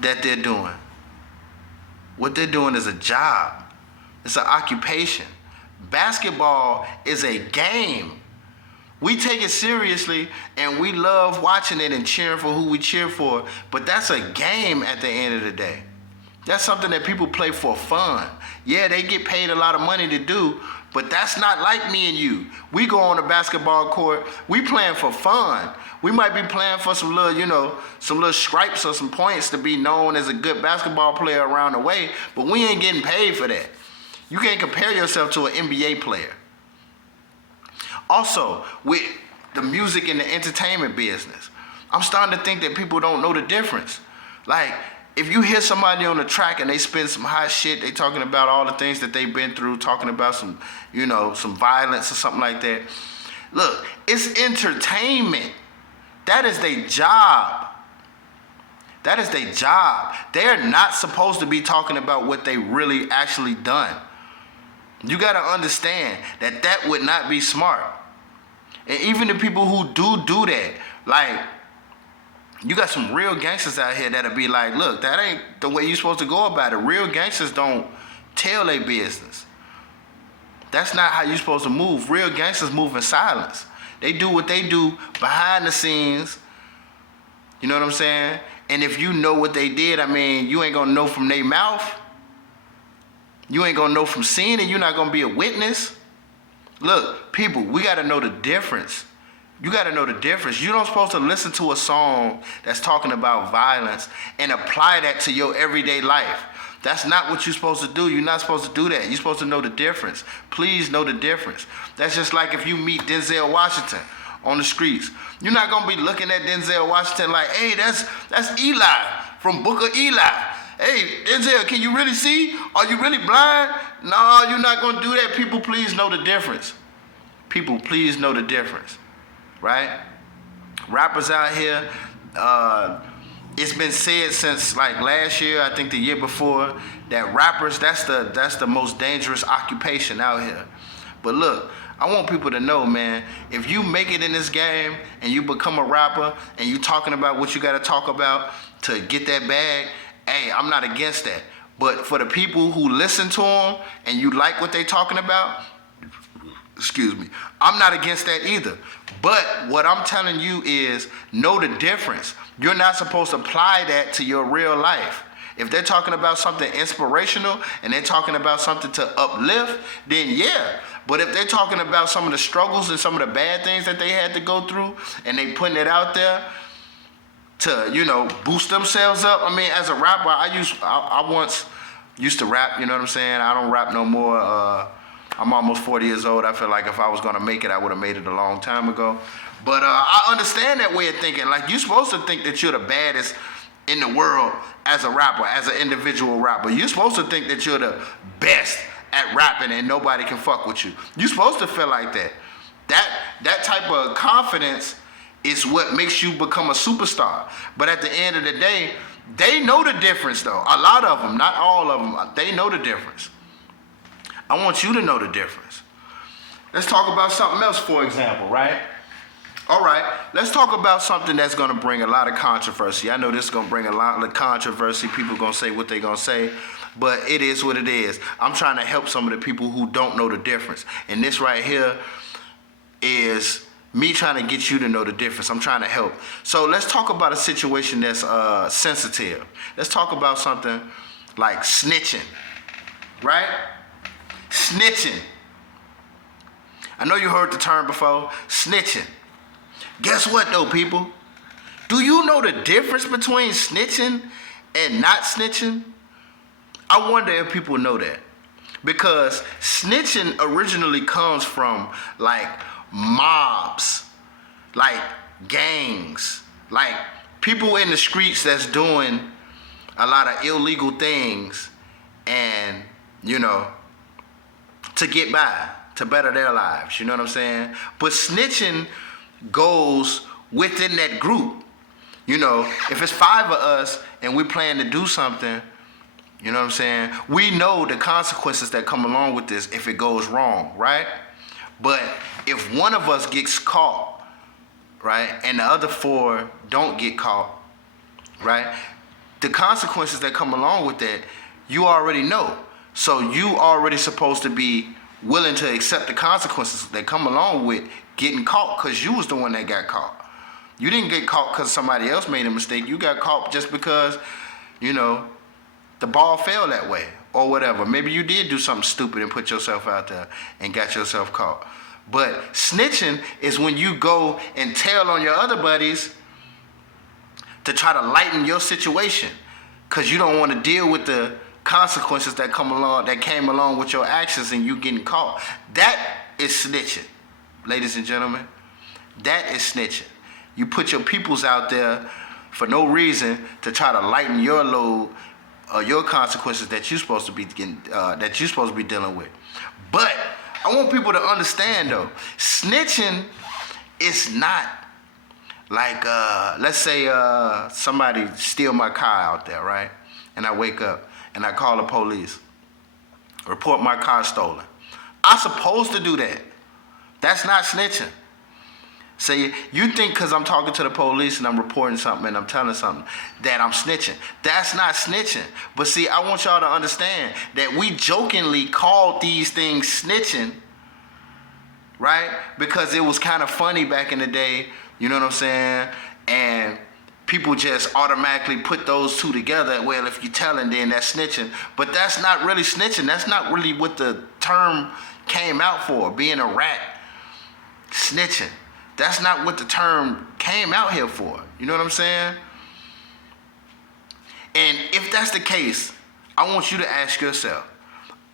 that they're doing. What they're doing is a job. It's an occupation. Basketball is a game. We take it seriously and we love watching it and cheering for who we cheer for, but that's a game at the end of the day. That's something that people play for fun. Yeah, they get paid a lot of money to do, but that's not like me and you. We go on the basketball court, we playing for fun. We might be playing for some little, some little stripes or some points to be known as a good basketball player around the way, but we ain't getting paid for that. You can't compare yourself to an NBA player. Also, with the music and the entertainment business, I'm starting to think that people don't know the difference. Like, if you hear somebody on the track and they spit some hot shit, they talking about all the things that they've been through, talking about some, some violence or something like that. Look, it's entertainment. That is their job. That is their job. They're not supposed to be talking about what they really actually done. You got to understand that that would not be smart. And even the people who do that, like, you got some real gangsters out here that'll be like, look, that ain't the way you're supposed to go about it. Real gangsters don't tell their business. That's not how you're supposed to move. Real gangsters move in silence. They do what they do behind the scenes. You know what I'm saying? And if you know what they did, you ain't gonna know from their mouth. You ain't gonna know from seeing it. You're not gonna be a witness. Look, people, we gotta know the difference. You gotta know the difference. You don't supposed to listen to a song that's talking about violence and apply that to your everyday life. That's not what you're supposed to do. You're not supposed to do that. You're supposed to know the difference. Please know the difference. That's just like if you meet Denzel Washington on the streets. You're not gonna be looking at Denzel Washington like, hey, that's Eli from Book of Eli. Hey, Denzel, can you really see? Are you really blind? No, you're not gonna do that. People, please know the difference. People, please know the difference, right? Rappers out here, it's been said since like last year, I think the year before, that rappers, that's the most dangerous occupation out here. But look, I want people to know, man, if you make it in this game and you become a rapper and you talking about what you gotta talk about to get that bag, hey, I'm not against that. But for the people who listen to them and you like what they talking about, I'm not against that either. But what I'm telling you is know the difference. You're not supposed to apply that to your real life. If they're talking about something inspirational and they're talking about something to uplift, then yeah. But if they're talking about some of the struggles and some of the bad things that they had to go through and they putting it out there to, boost themselves up. As a rapper, I once used to rap, you know what I'm saying? I don't rap no more. I'm almost 40 years old. I feel like if I was gonna make it, I would have made it a long time ago. But I understand that way of thinking. Like, you're supposed to think that you're the baddest in the world as a rapper, as an individual rapper. You're supposed to think that you're the best at rapping and nobody can fuck with you. You're supposed to feel like that. That type of confidence is what makes you become a superstar. But at the end of the day, they know the difference though. A lot of them, not all of them, they know the difference. I want you to know the difference. Let's talk about something else, for example, right? All right, let's talk about something that's gonna bring a lot of controversy. I know this is gonna bring a lot of controversy. People gonna say what they gonna say, but it is what it is. I'm trying to help some of the people who don't know the difference. And this right here is me trying to get you to know the difference. I'm trying to help. So let's talk about a situation that's sensitive. Let's talk about something like snitching, right? Snitching. I know you heard the term before, snitching. Guess what though, people? Do you know the difference between snitching and not snitching? I wonder if people know that. Because snitching originally comes from like mobs, like gangs, like people in the streets that's doing a lot of illegal things and, to get by, to better their lives, you know what I'm saying? But snitching goes within that group. If it's 5 of us and we plan to do something, you know what I'm saying? We know the consequences that come along with this if it goes wrong, right? But if one of us gets caught, right, and the other 4 don't get caught, right, the consequences that come along with that, you already know. So you already supposed to be willing to accept the consequences that come along with getting caught, because you was the one that got caught. You didn't get caught because somebody else made a mistake. You got caught just because, the ball fell that way or whatever. Maybe you did do something stupid and put yourself out there and got yourself caught. But snitching is when you go and tell on your other buddies to try to lighten your situation, because you don't want to deal with the consequences that came along with your actions and you getting caught. That is snitching, ladies and gentlemen. That is snitching. You put your peoples out there for no reason to try to lighten your load or your consequences that you're supposed to be dealing with. But I want people to understand though, snitching is not like let's say somebody steal my car out there, right? And I wake up and I call the police, report my car stolen. I'm supposed to do that. That's not snitching. Say, you think because I'm talking to the police and I'm reporting something and I'm telling something that I'm snitching. That's not snitching. But see, I want y'all to understand that we jokingly called these things snitching, right? Because it was kind of funny back in the day, you know what I'm saying? And people just automatically put those two together. Well, if you're telling, then that's snitching. But that's not really snitching. That's not really what the term came out for, being a rat, snitching. That's not what the term came out here for. You know what I'm saying? And if that's the case, I want you to ask yourself,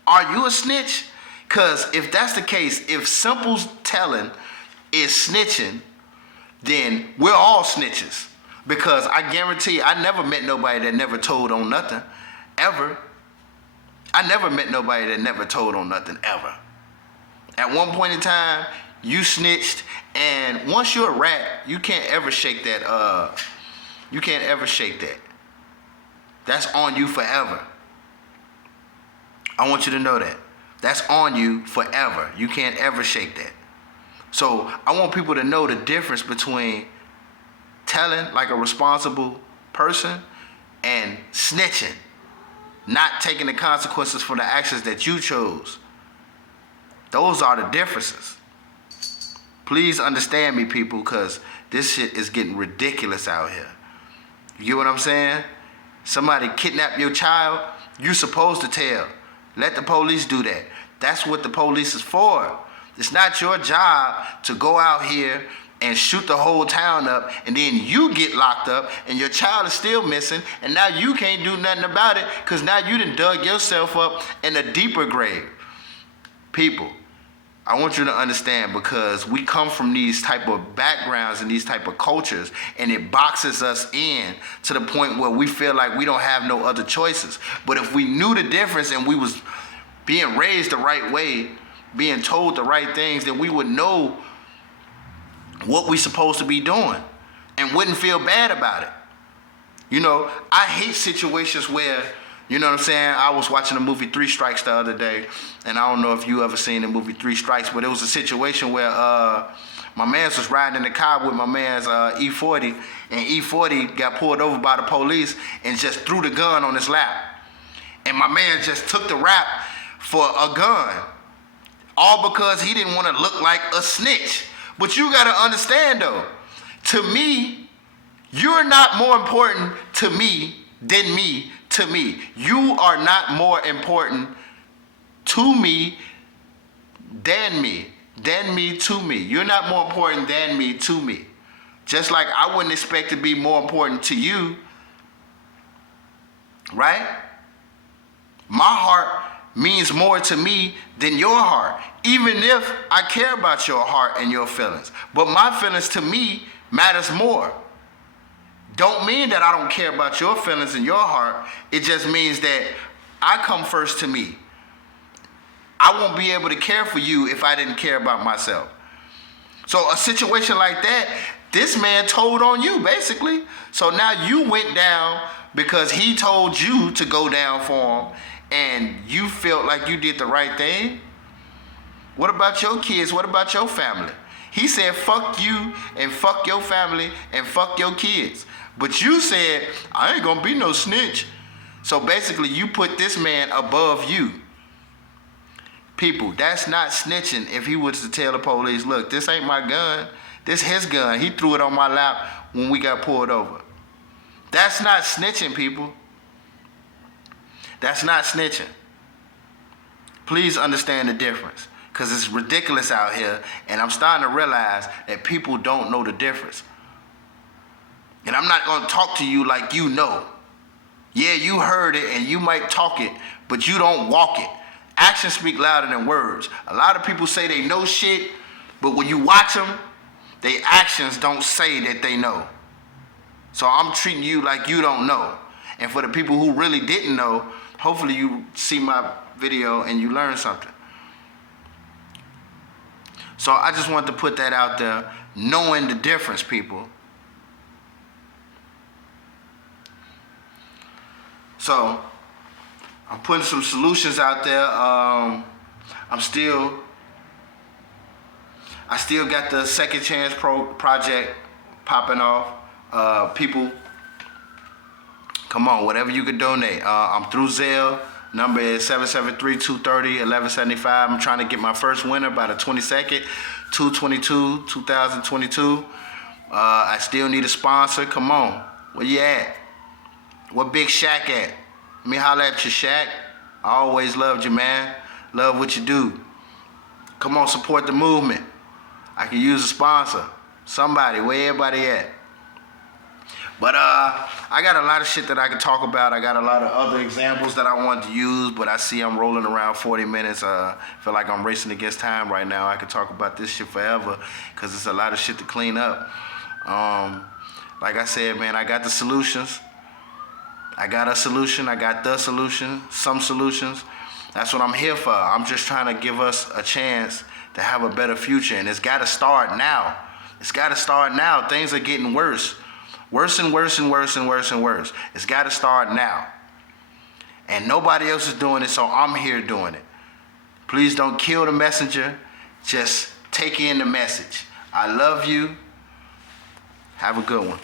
are you a snitch? Because if that's the case, if simple telling is snitching, then we're all snitches. Because I guarantee I never met nobody that never told on nothing, ever. I never met nobody that never told on nothing, ever. At one point in time, you snitched, and once you're a rat, you can't ever shake that. You can't ever shake that. That's on you forever. I want you to know that. That's on you forever. You can't ever shake that. So I want people to know the difference between telling like a responsible person and snitching, not taking the consequences for the actions that you chose. Those are the differences. Please understand me, people, because this shit is getting ridiculous out here. You get what I'm saying? Somebody kidnap your child, you supposed to tell. Let the police do that. That's what the police is for. It's not your job to go out here and shoot the whole town up, and then you get locked up, and your child is still missing, and now you can't do nothing about it, because now you done dug yourself up in a deeper grave. People, I want you to understand, because we come from these type of backgrounds and these type of cultures, and it boxes us in to the point where we feel like we don't have no other choices. But if we knew the difference and we was being raised the right way, being told the right things, then we would know what we supposed to be doing and wouldn't feel bad about it. You know, I hate situations where, you know what I'm saying, I was watching the movie Three Strikes the other day, and I don't know if you ever seen the movie Three Strikes, but it was a situation where my man was riding in the car with my man's E40, and E40 got pulled over by the police and just threw the gun on his lap. And my man just took the rap for a gun, all because he didn't want to look like a snitch. But you got to understand though, to me, you're not more important to me than me to me. You are not more important to me than me to me. You're not more important than me to me. Just like I wouldn't expect to be more important to you, right? My heart means more to me than your heart, even if I care about your heart and your feelings. But my feelings to me matters more. Don't mean that I don't care about your feelings and your heart. It just means that I come first to me. I won't be able to care for you if I didn't care about myself. So a situation like that, this man told on you basically. So now you went down because he told you to go down for him, and you felt like you did the right thing. What about your kids? What about your family? He said, fuck you and fuck your family and fuck your kids. But you said, I ain't gonna be no snitch. So basically, you put this man above you. People, that's not snitching if he was to tell the police, look, this ain't my gun. This his gun. He threw it on my lap when we got pulled over. That's not snitching, people. That's not snitching. Please understand the difference, because it's ridiculous out here, and I'm starting to realize that people don't know the difference. And I'm not going to talk to you like you know. Yeah, you heard it and you might talk it, but you don't walk it. Actions speak louder than words. A lot of people say they know shit, but when you watch them, their actions don't say that they know. So I'm treating you like you don't know. And for the people who really didn't know, hopefully you see my video and you learn something. So I just want to put that out there, knowing the difference, people. So I'm putting some solutions out there. I still got the Second Chance project popping off. People, come on, whatever you can donate. I'm through Zelle. Number is 773-230-1175. I'm trying to get my first winner by the 22nd, 2/22/2022. I still need a sponsor. Come on, where you at? What Big Shaq at? Let me holler at you, Shaq. I always loved you, man. Love what you do. Come on, support the movement. I can use a sponsor. Somebody, where everybody at? But I got a lot of shit that I can talk about. I got a lot of other examples that I want to use, but I see I'm rolling around 40 minutes. Feel like I'm racing against time right now. I could talk about this shit forever because it's a lot of shit to clean up. Like I said, man, I got the solutions. I got a solution. I got the solution. Some solutions. That's what I'm here for. I'm just trying to give us a chance to have a better future, and it's got to start now. It's got to start now. Things are getting worse. Worse and worse and worse and worse and worse. It's got to start now. And nobody else is doing it, so I'm here doing it. Please don't kill the messenger. Just take in the message. I love you. Have a good one.